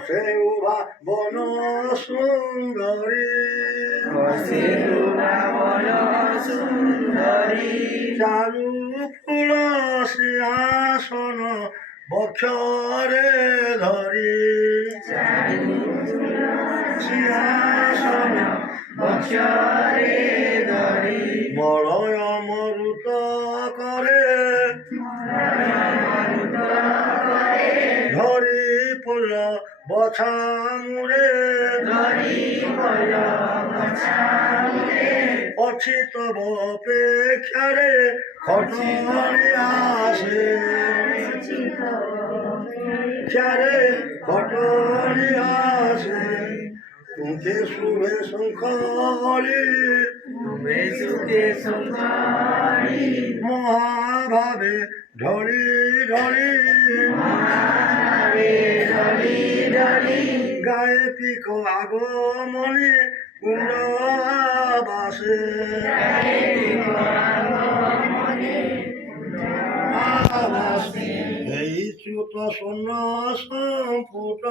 বসে উভা বন সুন্দরী চারু ফুল সিংহাসন বক্ষরে ধরি সিংহাসন মলয় মরুত করে ধরি পল বছামুরে ଅଛି ତବ ଅପେକ୍ଷାରେ ଖଟଣି ଆସେ ଖଟଣି ଆସେ ତୁମେ ଶୁଭେ ଶଙ୍ଖଳି ମହାଭାବେ ଢଳି গায়ে পিক আগমনি কুণ্ড আবাসে এই চ্যুত সন্ন্যাস সম্পুট